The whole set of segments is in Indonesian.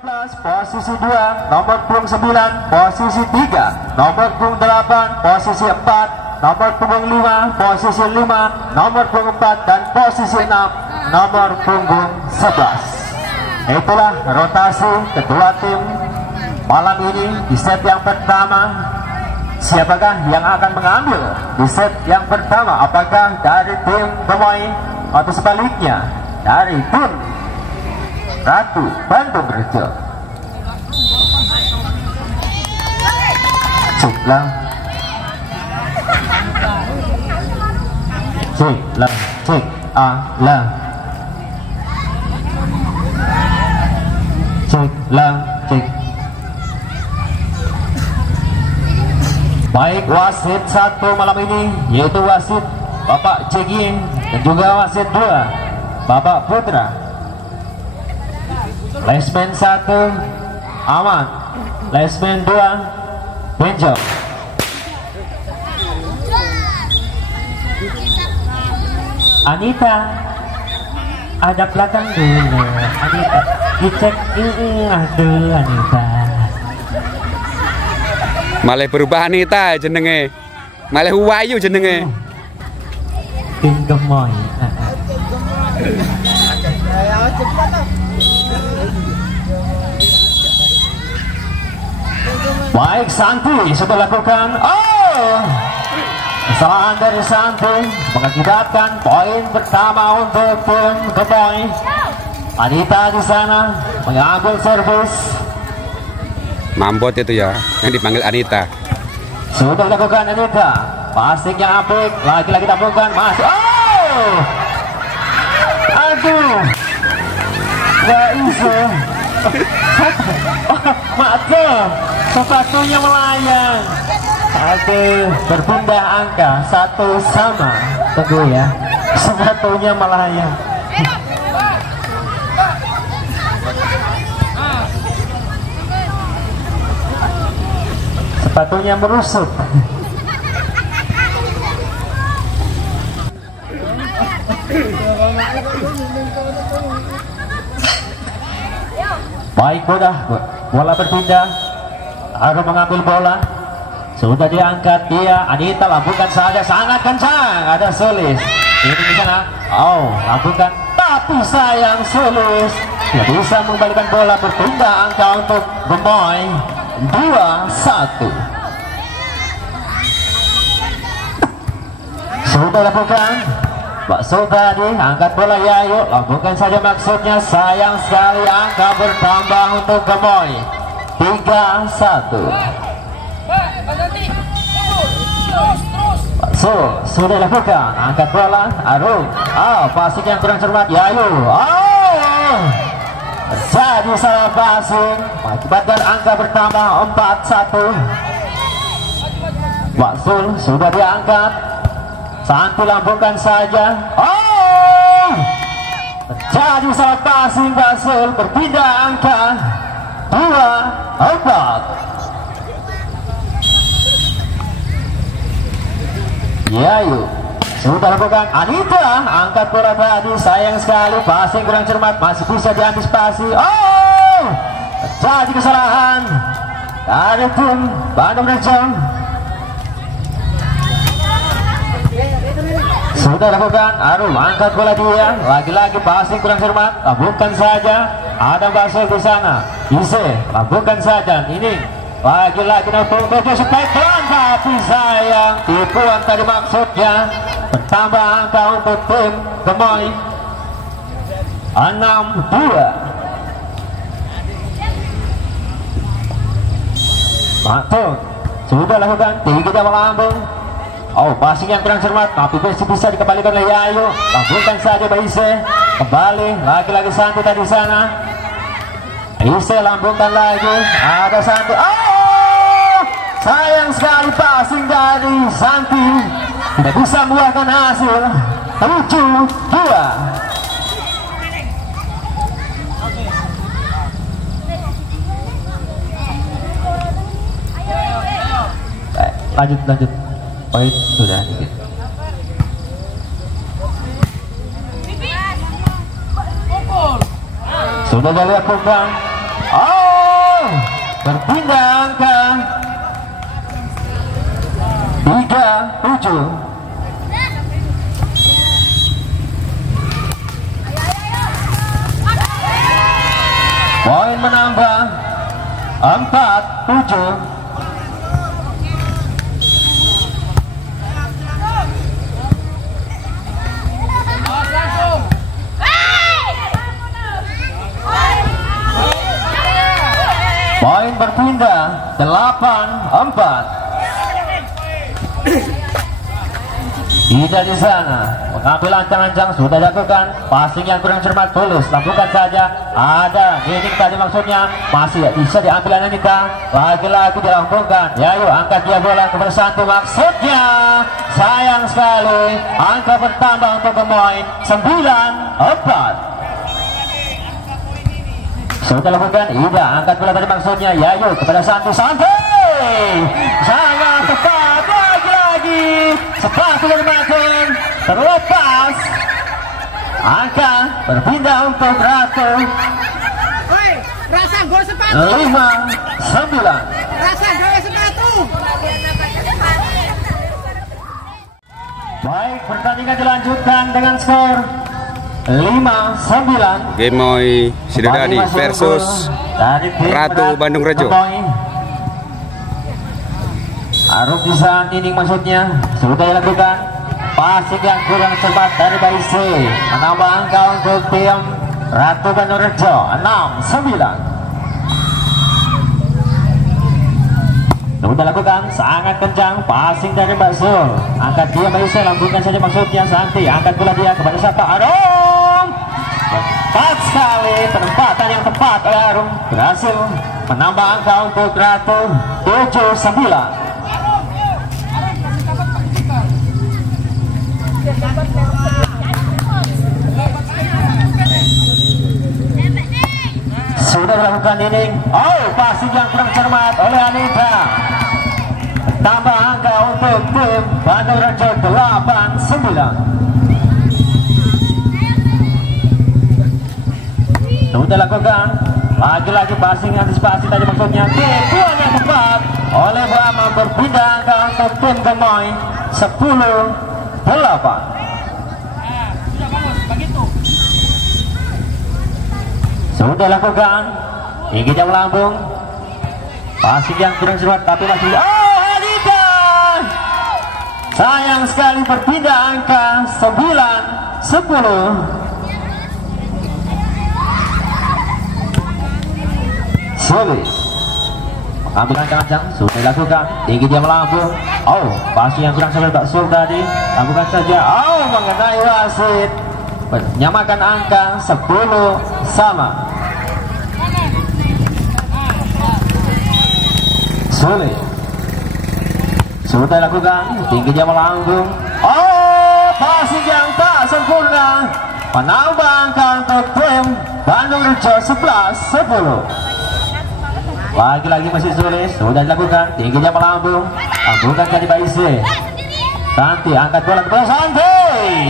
13 posisi 2, nomor punggung 9 posisi 3, nomor punggung 8 posisi 4, nomor punggung 5 posisi 5, nomor punggung 4 dan posisi 6 nomor punggung 11. Itulah rotasi kedua tim malam ini di set yang pertama. Siapakah yang akan mengambil di set yang pertama? Apakah dari tim Gemoy atau sebaliknya dari tim Ratu Bandung Rejo? Cek lah, cek lah, cek lah, cek. Baik, wasit 1 malam ini yaitu wasit Bapak Cegi dan juga wasit 2 Bapak Putra. Linesman 1 aman, linesman 2 benjol. Anita ada belakang dulu, Anita dicek dulu Anita. Malah berubah Anita jenenge, malah Wayu jenenge. Tim Gemoy. Baik, Santi sudah lakukan. Kesalahan dari Santi mengakibatkan poin pertama untuk tim Gemoy. Anita di sana mengambil servis. Mambot itu ya yang dipanggil Anita. Sudah lakukan Anita, pastinya apik, lagi-lagi tabungkan masuk. Aduh, nggak bisa. Mata sepatunya melayang. Aduh, berpindah angka 1 sama. Tunggu ya, sepatunya melayang. Sepatunya merusut. Baik, bola berpindah. Harus mengambil bola. Sudah diangkat dia. Anita lakukan saja, sangat kencang. Ada Sulis. Ini di sana. Lakukan. Tapi sayang Sulis tidak bisa mengembalikan bola. Berpindah angka untuk Gemoy. 2-1. Sudah lakukan Pak Sudadi, angkat bola Yayu, lakukan saja maksudnya. Sayang sekali angka bertambah untuk Gemoy. 3-1. Pak Sul sudah lakukan, angkat bola Arum. Passing yang kurang cermat Yayu. Jadi salah passing, mengakibatkan angka bertambah 4-1. Pak Sul sudah diangkat. Santi lambungkan saja. Jadi salah passing Pak Sul, berpindah angka 2-4. Yayu sudah lakukan. Anita angkat bola tadi, sayang sekali passing kurang cermat, masih bisa diantisipasi. Jadi kesalahan dari tim Bandung Rejo. Sudah lakukan. Arum angkat bola dia, lagi-lagi passing kurang cermat, lakukan saja. Ada Basel di sana, Ise lakukan saja. Ini lagi-lagi untuk supaya pelan, tapi sayang tipuan tadi maksudnya. Bertambah angka untuk tim Gemoy 6-2. Matung sudah lakukan 3 jam lambung. Passing yang kurang cermat, tapi masih bisa dikembalikan oleh Yayu. Lakukan saja Baise. Kembali lagi-lagi Santi tadi sana. Ise lambungkan lagi. Ada Santi. Sayang sekali passing dari Santi, tidak bisa membuahkan hasil. 7-2. Lanjut. Poin sudah dikit. Sudah dari Akung. berpindah angka 37. Poin menambah 47. Poin berpindah 8-4. Tidak di sana. Pengambilan ancang-ancang sudah dilakukan. Passing yang kurang cermat tulus. Lakukan saja. Ada Nining tadi maksudnya. Masih bisa diambil Anita. Lagi-lagi dilambungkan. Ya yuk angkat dia bola ke bersatu maksudnya. Sayang sekali. Angka bertambah untuk Gemoy 9-4. Sudah lakukan. Ida angkat bola tadi maksudnya. Ya yuk kepada Santi. Sangat tepat. Lagi-lagi sepatu dari Makin terlepas. Angka berpindah untuk Ratu. Rasa gol sepatu. 5-9. Rasa gol sepatu. Baik, pertandingan dilanjutkan dengan skor 5-9. Gemoy Sidodadi versus Ratu Bandung Rejo. Aruf di saat ini maksudnya sudah dilakukan. Passing yang kurang cepat dari Baise menambah angka untuk tim Ratu Bandung Rejo 6-9. Sudah lakukan sangat kencang. Passing dari Mbak Zul. Angkat dia Baise, lambungkan saja maksudnya Santi. Angkat bola dia kepada siapa? Arum. Tepat sekali, penempatan yang tepat oleh Arum berhasil menambah angka untuk Ratu 7-9. Sudah dilakukan Nining. Oh, passing yang kurang cermat oleh Anita. Tambah angka untuk tim Bandung Rejo 8-9. Sudah lakukan. Lagi-lagi passing antisipasi tadi maksudnya. Buang yang tepat oleh Bama, berpindah angka untuk tim Gemoy 10-8. Sudah lakukan. Ingin jam lambung. Passing yang kurang cermat tapi masih. Oh, Anita. Sayang sekali berpindah angka 9-10. Sulit. Ambil ancang-ancang sudah dilakukan. Tinggi dia melambung. Oh, passing yang kurang cermat Sul tadi. Lakukan saja. Oh, mengenai wasit. Menyamakan angka 10 sama. Sulit. Sudah lakukan. Tinggi dia melambung. Oh, passing yang tak sempurna. Menambah angka untuk tim Bandung Rejo 11-10. Lagi-lagi masih sulit. Sudah dilakukan. Tinggi dia melambung. Lambungkan dari Baise. Santi angkat bola ke Santi.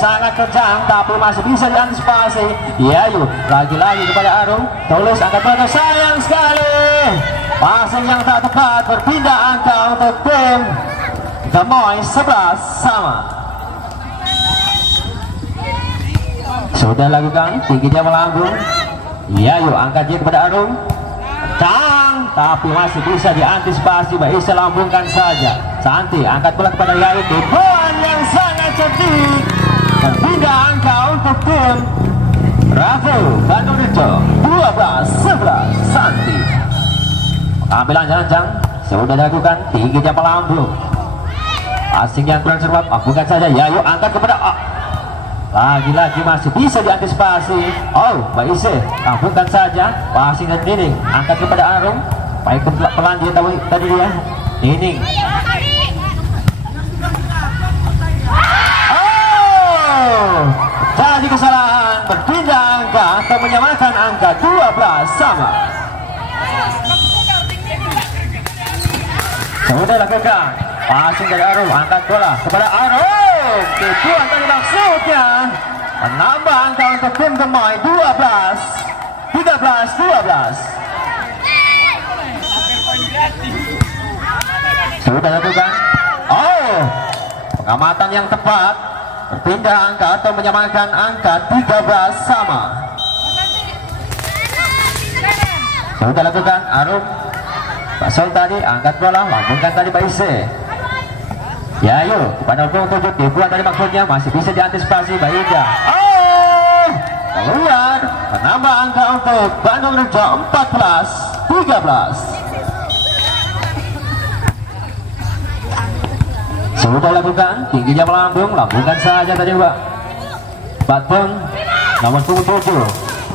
Sangat kencang tapi masih bisa diantisipasi. Ya yuk. Lagi-lagi kepada Arum. Tulis angkat bola. Sayang sekali. Passing yang tak tepat, berpindah angka untuk tim Gemoy 11 sama. Sudah lakukan. Tinggi dia melambung. Ya yuk angkat dia kepada Arum. Kencang tapi masih bisa diantisipasi. Baik, lambungkan saja. Santi angkat bola kepada Yayu. Bola yang sangat cantik. Berpindah angka untuk tim Ratu Bandung Rejo 12-11. Santi ambilan jalan-jalan sudah dilakukan. Tinggi dia melambung. Passing yang kurang cermat. Bukan saja. Ya yuk angkat kepada lagi-lagi masih bisa diantisipasi. Oh, Baise lambungkan saja. Passing dan Nining angkat kepada Arum. Baik pelan dia tahu tadi dia. Nining. Oh, jadi kesalahan. Berpindah angka atau menyamakan angka 12 sama. Sudah lakukan. Passing dari Arum. Angkat bola kepada Arum. Tujuan tadi maksudnya menambah angka untuk tim Gemoy 13-12. Sudah lakukan. Oh, pengamatan yang tepat. Berpindah angka atau menyamakan angka 13 sama. Sudah lakukan. Arum Pak Sol tadi angkat bola, lambungkan tadi Pak Ise. Ya yuk, kepada 27 dibuat tadi maksudnya masih bisa diantisipasi Mbak Ida. Oh, keluar, menambah angka untuk Bandung Rejo 14-13. Sudah lakukan, tingginya melambung, lambungkan saja tadi Mbak. Batung nomor 7,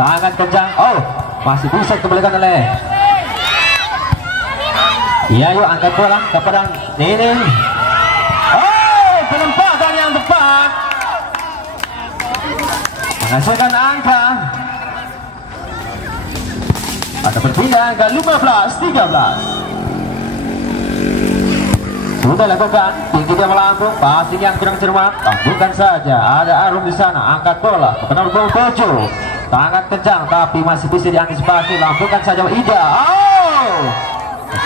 tangan kencang. Oh, masih bisa dikembalikan oleh. Iya yuk, angkat bola kepada Nining. Oh, penempatan yang tepat menghasilkan angka. Ada berpindah angka 15-13. Sudah lakukan, tingginya melambung, passing yang kurang cermat, lambungkan saja. Ada Arum di sana, angkat bola kepada nomor 7, sangat kencang tapi masih bisa diantisipasi, lambungkan saja Ida. Oh,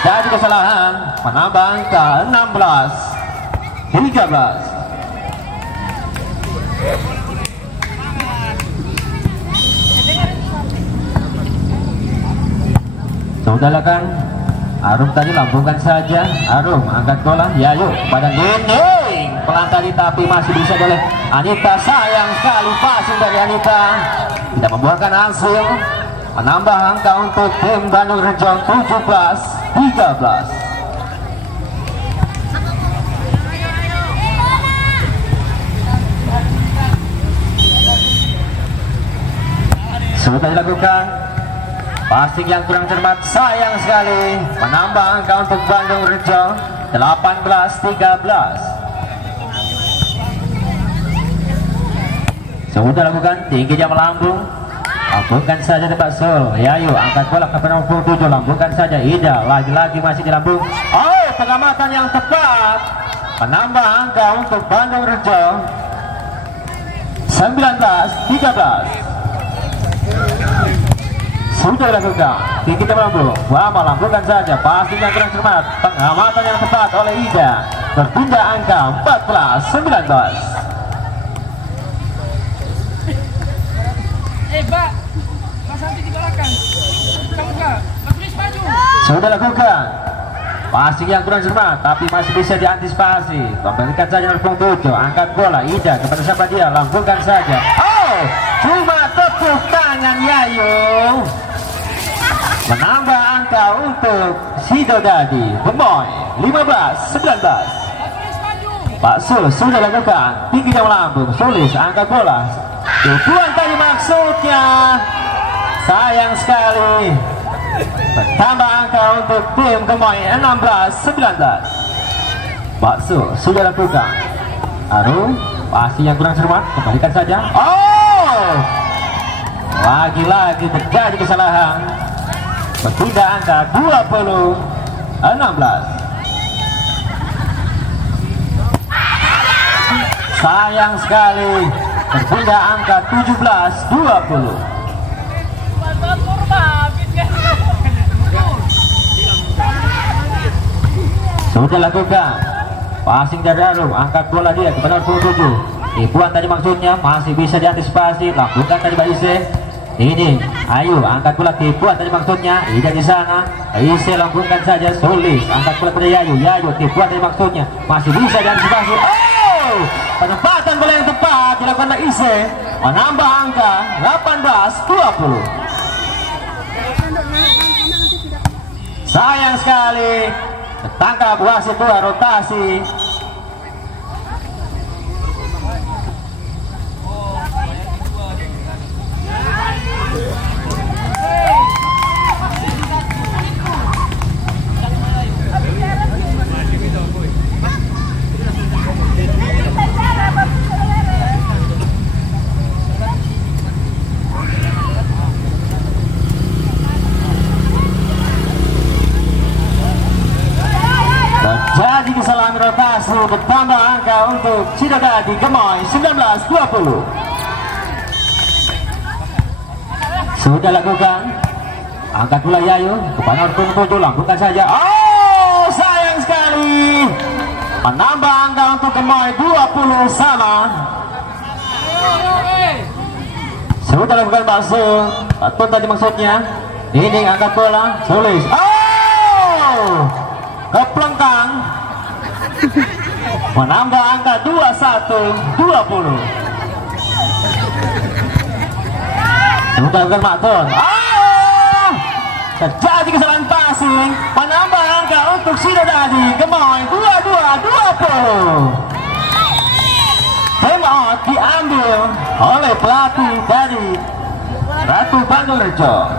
jadi kesalahan, menambah angka 16-13. Sudah lakukan. Arum tadi lambungkan saja. Arum angkat bola. Ya yuk pada Nining. Pelan tadi tapi masih bisa oleh Anita. Sayang sekali passing dari Anita, tidak membuahkan hasil. Menambah angka untuk tim Bandung Rejo 17-13. Sudah dilakukan. Passing yang kurang cermat, sayang sekali. Menambah angka untuk Bandung Rejo 18-13. Sudah lakukan, tingginya melambung, lambungkan saja Pak Sol. Ya yuk, angkat bola ke nomor 7, lambungkan saja Ida. Lagi-lagi masih dilambung. Oh, pengamatan yang tepat, menambah angka untuk Bandung Rejo 19-13. Sudah dilakukan, tinggi melambung, lama lambungkan saja. Passing yang kurang cermat, pengamatan yang tepat oleh Ida. Berpindah angka 14-19. Mbak, Mas Santi di belakang. Kamu Mas Chris maju. Sudah lakukan, passing yang kurang cermat tapi masih bisa diantisipasi. Kembalikan saja nomor 7, angkat bola Ida kepada siapa dia, lambungkan saja. Oh, cuma tepuk tangan Yayu. Menambah angka untuk Sido Dadi Gemoy 15-19. Pak Sul sudah lakukan, tingginya melambung, Sulis angkat bola. Tujuan tadi maksudnya, sayang sekali. Bertambah angka untuk tim Gemoy 16-19. Pak Sul sudah lakukan. Arum, pasti yang kurang cermat, kembalikan saja. Oh, lagi-lagi terjadi kesalahan. Berpindah angka 20-16. Sayang sekali, berpindah angka 17-20. Sudah lakukan, passing dari Arum, angkat bola dia kepada nomor 7. Ibuan tadi maksudnya masih bisa diantisipasi, lambungkan tadi Mbak Ise. Ini, ayo angkat bola tipuan tadi maksudnya. Ida di sana, Ise lambungkan saja. Sulis angkat bola pada Yayu. Yayu tipuan tadi maksudnya masih bisa diantisipasi. Oh, penempatan bola yang tepat dilakukan oleh Ise, menambah angka 18-20. Sayang sekali, tertangkap wasit bola rotasi. Jadi kesalahan rotasi, bertambah angka untuk Cidadadi Gemoy 19-20. Sudah lakukan, angkat bola Yayu kepada nomor 7, lambungkan saja. Oh, menambah angka untuk Gemoy 20 sama. Sudah lakukan bakso, atau tadi maksudnya ini angkat bola, sulis. Oh, keplengkang, menambah angka 21-20. Sudah lakukan Maton. Oh, terjadi kesalahan passing, menambah angka untuk Sidodadi. Gemoy 22-20. Time out diambil oleh pelatih dari Ratu Bangladesh.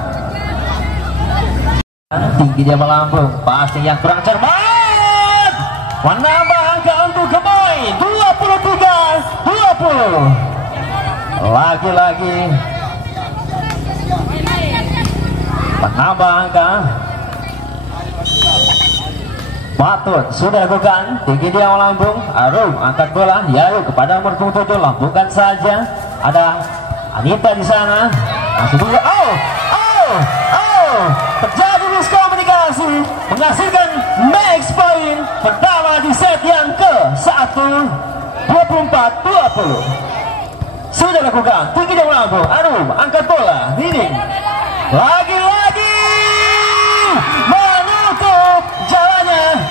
Tinggi dia melambung, passing yang kurang cermat, menambah angka untuk Gemoy 23-20. Lagi-lagi menambah angka. Patut sudah lakukan, tinggi dia melambung, Arum angkat bola, Yayu kepada nomor 7, lambungkan saja. Ada Anita di sana, masih dulu. Terjadi miskomunikasi, menghasilkan max point pertama di set yang ke-1, 24-20. Sudah lakukan, tinggi dia melambung, Arum angkat bola, Nining lagi-lagi menutup jalannya.